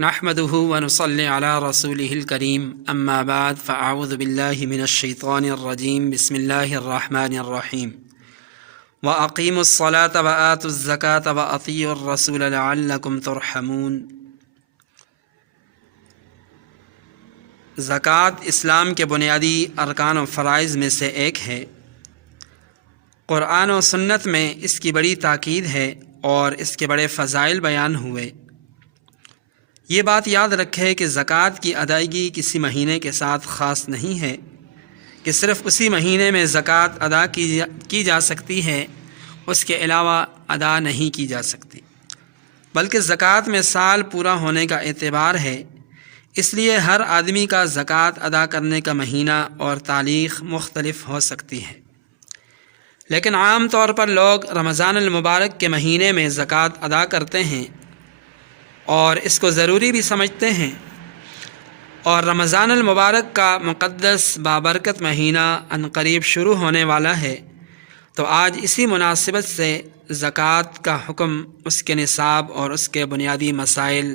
نحمده ونصلي على رسوله الكريم اما بعد فاعوذ بالله من الشيطان الرجيم بسم الله الرحمن الرحيم واقيموا الصلاة وآتوا الزكاة واطيعوا الرسول لعلكم ترحمون۔ زکوٰۃ اسلام کے بنیادی ارکان و فرائض میں سے ایک ہے۔ قرآن و سنت میں اس کی بڑی تاکید ہے اور اس کے بڑے فضائل بیان ہوئے۔ یہ بات یاد رکھے کہ زکوٰۃ کی ادائیگی کسی مہینے کے ساتھ خاص نہیں ہے کہ صرف اسی مہینے میں زکوٰۃ ادا کی جا سکتی ہے، اس کے علاوہ ادا نہیں کی جا سکتی، بلکہ زکوٰۃ میں سال پورا ہونے کا اعتبار ہے۔ اس لیے ہر آدمی کا زکوٰۃ ادا کرنے کا مہینہ اور تاریخ مختلف ہو سکتی ہے، لیکن عام طور پر لوگ رمضان المبارک کے مہینے میں زکوٰۃ ادا کرتے ہیں اور اس کو ضروری بھی سمجھتے ہیں، اور رمضان المبارک کا مقدس بابرکت مہینہ عنقریب شروع ہونے والا ہے، تو آج اسی مناسبت سے زکوٰۃ کا حکم، اس کے نصاب اور اس کے بنیادی مسائل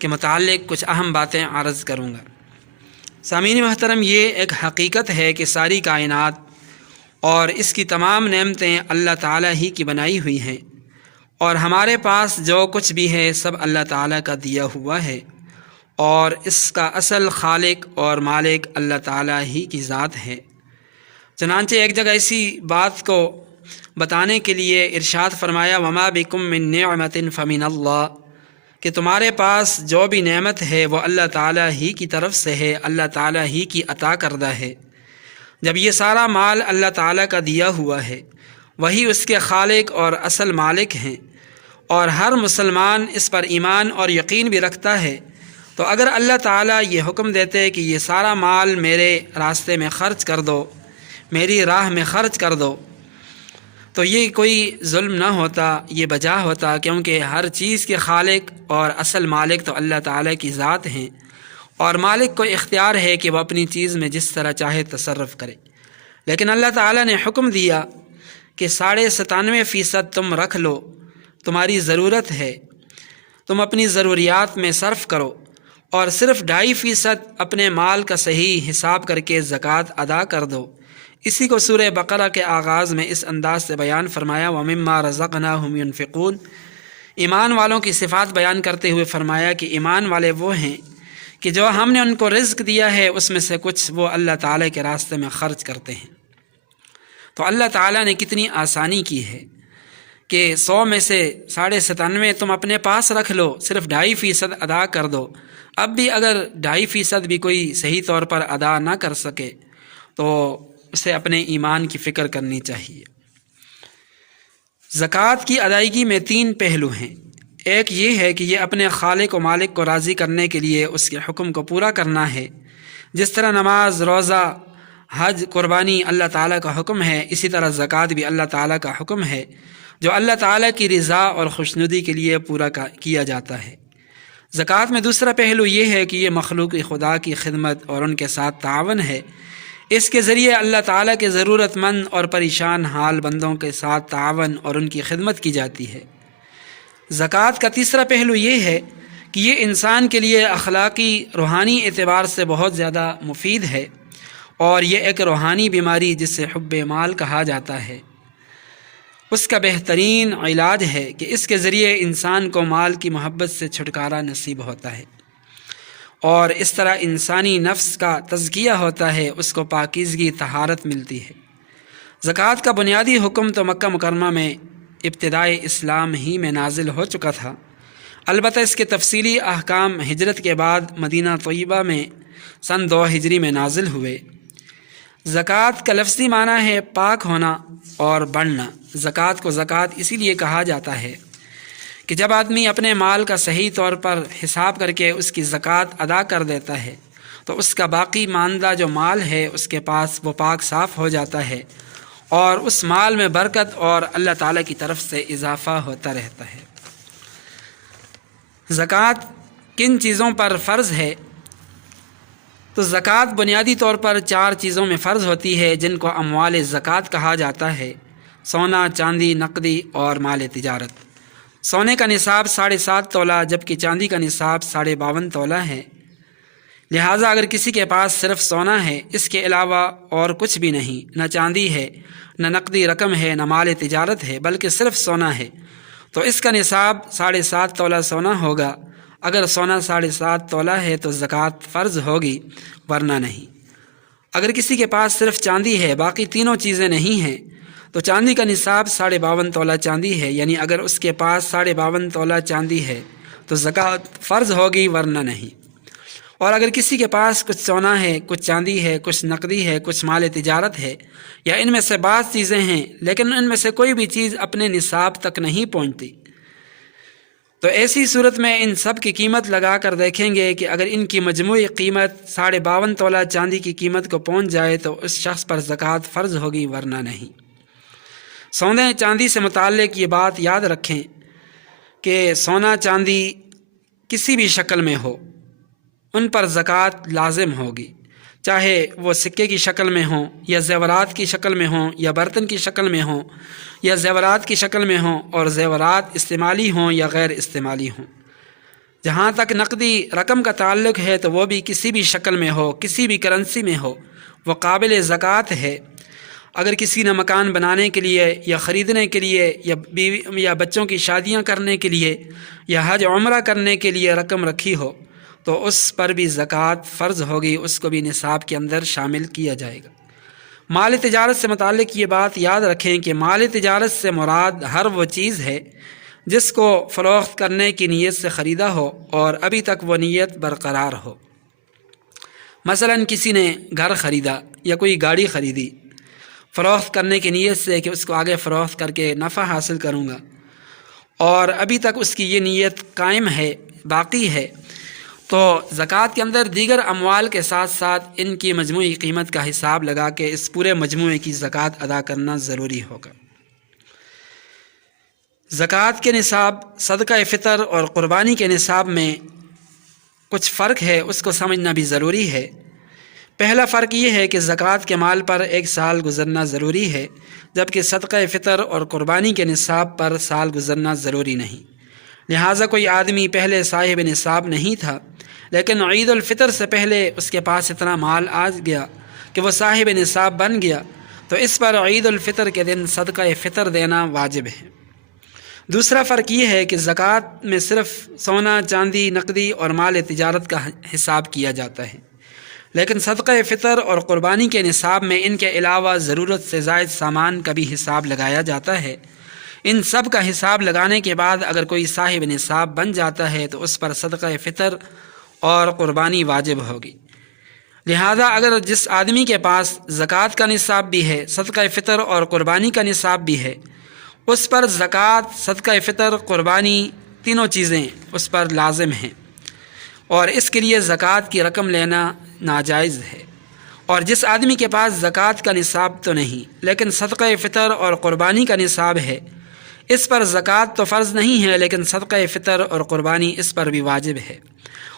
کے متعلق کچھ اہم باتیں عرض کروں گا۔ سامعین محترم، یہ ایک حقیقت ہے کہ ساری کائنات اور اس کی تمام نعمتیں اللہ تعالیٰ ہی کی بنائی ہوئی ہیں، اور ہمارے پاس جو کچھ بھی ہے سب اللہ تعالیٰ کا دیا ہوا ہے، اور اس کا اصل خالق اور مالک اللہ تعالیٰ ہی کی ذات ہے۔ چنانچہ ایک جگہ ایسی بات کو بتانے کے لیے ارشاد فرمایا، وما بکم من نعمت فمن اللہ، کہ تمہارے پاس جو بھی نعمت ہے وہ اللہ تعالیٰ ہی کی طرف سے ہے، اللہ تعالیٰ ہی کی عطا کردہ ہے۔ جب یہ سارا مال اللہ تعالیٰ کا دیا ہوا ہے، وہی اس کے خالق اور اصل مالک ہیں، اور ہر مسلمان اس پر ایمان اور یقین بھی رکھتا ہے، تو اگر اللہ تعالیٰ یہ حکم دیتے کہ یہ سارا مال میرے راستے میں خرچ کر دو، میری راہ میں خرچ کر دو، تو یہ کوئی ظلم نہ ہوتا، یہ بجا ہوتا، کیونکہ ہر چیز کے خالق اور اصل مالک تو اللہ تعالیٰ کی ذات ہیں، اور مالک کو اختیار ہے کہ وہ اپنی چیز میں جس طرح چاہے تصرف کرے۔ لیکن اللہ تعالیٰ نے حکم دیا کہ 97.5% تم رکھ لو، تمہاری ضرورت ہے، تم اپنی ضروریات میں صرف کرو، اور صرف 2.5% اپنے مال کا صحیح حساب کر کے زکوٰۃ ادا کر دو۔ اسی کو سورہ بقرہ کے آغاز میں اس انداز سے بیان فرمایا، وَمِمَّا رَزَقْنَاهُمْ يُنْفِقُونَ، ایمان والوں کی صفات بیان کرتے ہوئے فرمایا کہ ایمان والے وہ ہیں کہ جو ہم نے ان کو رزق دیا ہے اس میں سے کچھ وہ اللہ تعالیٰ کے راستے میں خرچ کرتے ہیں۔ تو اللہ تعالیٰ نے کتنی آسانی کی ہے کہ 100 میں سے 97.5 تم اپنے پاس رکھ لو، صرف 2.5% ادا کر دو۔ اب بھی اگر 2.5% بھی کوئی صحیح طور پر ادا نہ کر سکے تو اسے اپنے ایمان کی فکر کرنی چاہیے۔ زکوٰۃ کی ادائیگی میں 3 پہلو ہیں۔ ایک یہ ہے کہ یہ اپنے خالق و مالک کو راضی کرنے کے لیے اس کے حکم کو پورا کرنا ہے، جس طرح نماز، روزہ، حج، قربانی اللہ تعالیٰ کا حکم ہے، اسی طرح زکوٰۃ بھی اللہ تعالیٰ کا حکم ہے، جو اللہ تعالیٰ کی رضا اور خوشنودی کے لیے پورا کیا جاتا ہے۔ زکوٰۃ میں دوسرا پہلو یہ ہے کہ یہ مخلوق خدا کی خدمت اور ان کے ساتھ تعاون ہے۔ اس کے ذریعے اللہ تعالیٰ کے ضرورت مند اور پریشان حال بندوں کے ساتھ تعاون اور ان کی خدمت کی جاتی ہے۔ زکوٰۃ کا تیسرا پہلو یہ ہے کہ یہ انسان کے لیے اخلاقی، روحانی اعتبار سے بہت زیادہ مفید ہے، اور یہ ایک روحانی بیماری جسے حب مال کہا جاتا ہے، اس کا بہترین علاج ہے کہ اس کے ذریعے انسان کو مال کی محبت سے چھٹکارا نصیب ہوتا ہے، اور اس طرح انسانی نفس کا تزکیہ ہوتا ہے، اس کو پاکیزگی، طہارت ملتی ہے۔ زکوٰۃ کا بنیادی حکم تو مکہ مکرمہ میں ابتدائے اسلام ہی میں نازل ہو چکا تھا، البتہ اس کے تفصیلی احکام ہجرت کے بعد مدینہ طیبہ میں سن 2 ہجری میں نازل ہوئے۔ زکوٰۃ کا لفظی معنی ہے پاک ہونا اور بڑھنا۔ زکوٰۃ کو زکوٰۃ اسی لیے کہا جاتا ہے کہ جب آدمی اپنے مال کا صحیح طور پر حساب کر کے اس کی زکوٰۃ ادا کر دیتا ہے تو اس کا باقی ماندہ جو مال ہے اس کے پاس وہ پاک صاف ہو جاتا ہے، اور اس مال میں برکت اور اللہ تعالیٰ کی طرف سے اضافہ ہوتا رہتا ہے۔ زکوٰۃ کن چیزوں پر فرض ہے؟ تو زکوٰۃ بنیادی طور پر 4 چیزوں میں فرض ہوتی ہے، جن کو اموال زکوٰۃ کہا جاتا ہے: سونا، چاندی، نقدی اور مال تجارت۔ سونے کا نصاب 7.5 تولہ جبکہ چاندی کا نصاب 52.5 تولہ ہے۔ لہٰذا اگر کسی کے پاس صرف سونا ہے، اس کے علاوہ اور کچھ بھی نہیں، نہ چاندی ہے، نہ نقدی رقم ہے، نہ مال تجارت ہے، بلکہ صرف سونا ہے، تو اس کا نصاب 7.5 تولہ سونا ہوگا۔ اگر سونا 7.5 تولہ ہے تو زکوٰۃ فرض ہوگی، ورنہ نہیں۔ اگر کسی کے پاس صرف چاندی ہے، باقی تینوں چیزیں نہیں ہیں، تو چاندی کا نصاب 52.5 تولہ چاندی ہے، یعنی اگر اس کے پاس 52.5 تولہ چاندی ہے تو زکوٰۃ فرض ہوگی، ورنہ نہیں۔ اور اگر کسی کے پاس کچھ سونا ہے، کچھ چاندی ہے، کچھ نقدی ہے، کچھ مال تجارت ہے، یا ان میں سے بعض چیزیں ہیں لیکن ان میں سے کوئی بھی چیز اپنے نصاب تک نہیں پہنچتی، تو ایسی صورت میں ان سب کی قیمت لگا کر دیکھیں گے کہ اگر ان کی مجموعی قیمت 52.5 تولہ چاندی کی قیمت کو پہنچ جائے تو اس شخص پر زکوٰۃ فرض ہوگی، ورنہ نہیں۔ سونے چاندی سے متعلق یہ بات یاد رکھیں کہ سونا چاندی کسی بھی شکل میں ہو، ان پر زکوٰۃ لازم ہوگی، چاہے وہ سکے کی شکل میں ہوں، یا زیورات کی شکل میں ہوں، یا برتن کی شکل میں ہوں، یا زیورات کی شکل میں ہوں، اور زیورات استعمالی ہوں یا غیر استعمالی ہوں۔ جہاں تک نقدی رقم کا تعلق ہے تو وہ بھی کسی بھی شکل میں ہو، کسی بھی کرنسی میں ہو، وہ قابل زکوٰۃ ہے۔ اگر کسی نے مکان بنانے کے لیے یا خریدنے کے لیے یا بیوی یا بچوں کی شادیاں کرنے کے لیے یا حج عمرہ کرنے کے لیے رقم رکھی ہو تو اس پر بھی زکوٰۃ فرض ہوگی، اس کو بھی نصاب کے اندر شامل کیا جائے گا۔ مال تجارت سے متعلق یہ بات یاد رکھیں کہ مال تجارت سے مراد ہر وہ چیز ہے جس کو فروخت کرنے کی نیت سے خریدا ہو اور ابھی تک وہ نیت برقرار ہو۔ مثلا کسی نے گھر خریدا یا کوئی گاڑی خریدی فروخت کرنے کی نیت سے کہ اس کو آگے فروخت کر کے نفع حاصل کروں گا، اور ابھی تک اس کی یہ نیت قائم ہے، باقی ہے، تو زکوٰۃ کے اندر دیگر اموال کے ساتھ ساتھ ان کی مجموعی قیمت کا حساب لگا کے اس پورے مجموعے کی زکوٰۃ ادا کرنا ضروری ہوگا۔ زکوٰۃ کے نصاب، صدقہ فطر اور قربانی کے نصاب میں کچھ فرق ہے، اس کو سمجھنا بھی ضروری ہے۔ پہلا فرق یہ ہے کہ زکوٰۃ کے مال پر 1 سال گزرنا ضروری ہے، جبکہ صدقہ فطر اور قربانی کے نصاب پر سال گزرنا ضروری نہیں۔ لہٰذا کوئی آدمی پہلے صاحب نصاب نہیں تھا، لیکن عید الفطر سے پہلے اس کے پاس اتنا مال آ گیا کہ وہ صاحب نصاب بن گیا، تو اس پر عید الفطر کے دن صدقہ فطر دینا واجب ہے۔ دوسرا فرق یہ ہے کہ زکوٰۃ میں صرف سونا، چاندی، نقدی اور مال تجارت کا حساب کیا جاتا ہے، لیکن صدقہ فطر اور قربانی کے نصاب میں ان کے علاوہ ضرورت سے زائد سامان کا بھی حساب لگایا جاتا ہے۔ ان سب کا حساب لگانے کے بعد اگر کوئی صاحب نصاب بن جاتا ہے تو اس پر صدقہ فطر اور قربانی واجب ہوگی۔ لہذا اگر جس آدمی کے پاس زکوٰۃ کا نصاب بھی ہے، صدقہ فطر اور قربانی کا نصاب بھی ہے، اس پر زکوٰۃ، صدقہ فطر، قربانی تینوں چیزیں اس پر لازم ہیں، اور اس کے لیے زکوٰۃ کی رقم لینا ناجائز ہے۔ اور جس آدمی کے پاس زکوٰۃ کا نصاب تو نہیں لیکن صدقہ فطر اور قربانی کا نصاب ہے، اس پر زکوٰۃ تو فرض نہیں ہے لیکن صدقہ فطر اور قربانی اس پر بھی واجب ہے،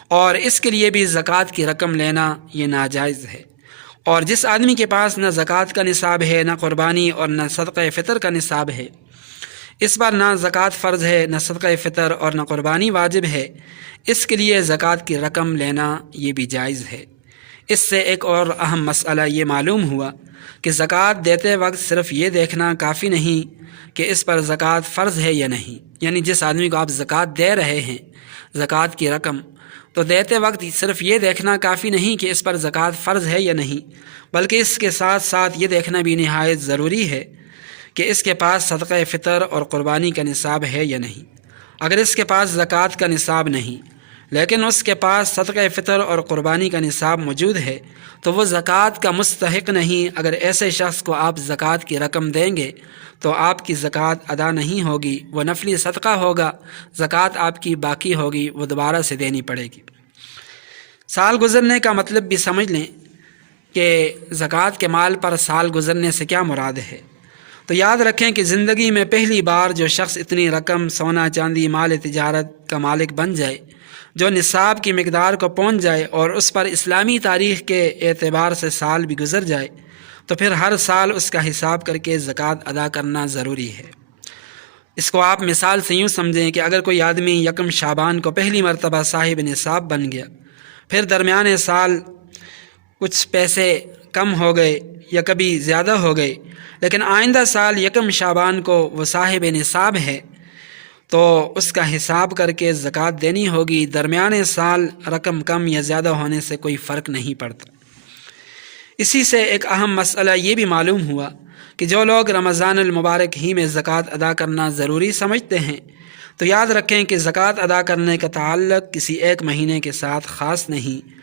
اور اس کے لیے بھی زکوٰۃ کی رقم لینا یہ ناجائز ہے۔ اور جس آدمی کے پاس نہ زکوٰۃ کا نصاب ہے، نہ قربانی اور نہ صدقہ فطر کا نصاب ہے، اس پر نہ زکوٰۃ فرض ہے، نہ صدقہ فطر اور نہ قربانی واجب ہے، اس کے لیے زکوٰۃ کی رقم لینا یہ بھی جائز ہے۔ اس سے ایک اور اہم مسئلہ یہ معلوم ہوا کہ زکوٰۃ دیتے وقت صرف یہ دیکھنا کافی نہیں کہ اس پر زکوٰۃ فرض ہے یا نہیں، یعنی جس آدمی کو آپ زکوٰۃ دے رہے ہیں، زکوٰۃ کی رقم، تو دیتے وقت صرف یہ دیکھنا کافی نہیں کہ اس پر زکوٰۃ فرض ہے یا نہیں، بلکہ اس کے ساتھ ساتھ یہ دیکھنا بھی نہایت ضروری ہے کہ اس کے پاس صدقہ فطر اور قربانی کا نصاب ہے یا نہیں۔ اگر اس کے پاس زکوٰۃ کا نصاب نہیں لیکن اس کے پاس صدقہ فطر اور قربانی کا نصاب موجود ہے تو وہ زکوٰۃ کا مستحق نہیں۔ اگر ایسے شخص کو آپ زکوٰۃ کی رقم دیں گے تو آپ کی زکوٰۃ ادا نہیں ہوگی، وہ نفلی صدقہ ہوگا، زکوٰۃ آپ کی باقی ہوگی، وہ دوبارہ سے دینی پڑے گی۔ سال گزرنے کا مطلب بھی سمجھ لیں کہ زکوٰۃ کے مال پر سال گزرنے سے کیا مراد ہے۔ تو یاد رکھیں کہ زندگی میں پہلی بار جو شخص اتنی رقم، سونا چاندی، مال تجارت کا مالک بن جائے، جو نصاب کی مقدار کو پہنچ جائے اور اس پر اسلامی تاریخ کے اعتبار سے سال بھی گزر جائے، تو پھر ہر سال اس کا حساب کر کے زکوٰۃ ادا کرنا ضروری ہے۔ اس کو آپ مثال سے یوں سمجھیں کہ اگر کوئی آدمی یکم شعبان کو پہلی مرتبہ صاحب نصاب بن گیا، پھر درمیان سال کچھ پیسے کم ہو گئے یا کبھی زیادہ ہو گئے، لیکن آئندہ سال یکم شعبان کو وہ صاحب نصاب ہے تو اس کا حساب کر کے زکوٰۃ دینی ہوگی۔ درمیان سال رقم کم یا زیادہ ہونے سے کوئی فرق نہیں پڑتا۔ اسی سے ایک اہم مسئلہ یہ بھی معلوم ہوا کہ جو لوگ رمضان المبارک ہی میں زکوٰۃ ادا کرنا ضروری سمجھتے ہیں تو یاد رکھیں کہ زکوٰۃ ادا کرنے کا تعلق کسی ایک مہینے کے ساتھ خاص نہیں،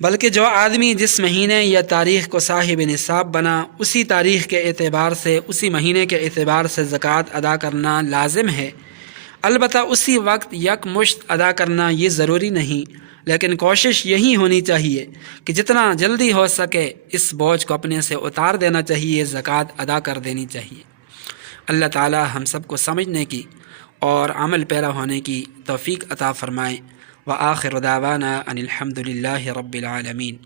بلکہ جو آدمی جس مہینے یا تاریخ کو صاحب نصاب بنا اسی تاریخ کے اعتبار سے، اسی مہینے کے اعتبار سے زکوٰۃ ادا کرنا لازم ہے۔ البتہ اسی وقت یک مشت ادا کرنا یہ ضروری نہیں، لیکن کوشش یہی ہونی چاہیے کہ جتنا جلدی ہو سکے اس بوجھ کو اپنے سے اتار دینا چاہیے، زکوٰۃ ادا کر دینی چاہیے۔ اللہ تعالی ہم سب کو سمجھنے کی اور عمل پیرا ہونے کی توفیق عطا فرمائے۔ وآخر دعوانا ان الحمد للہ رب العالمین۔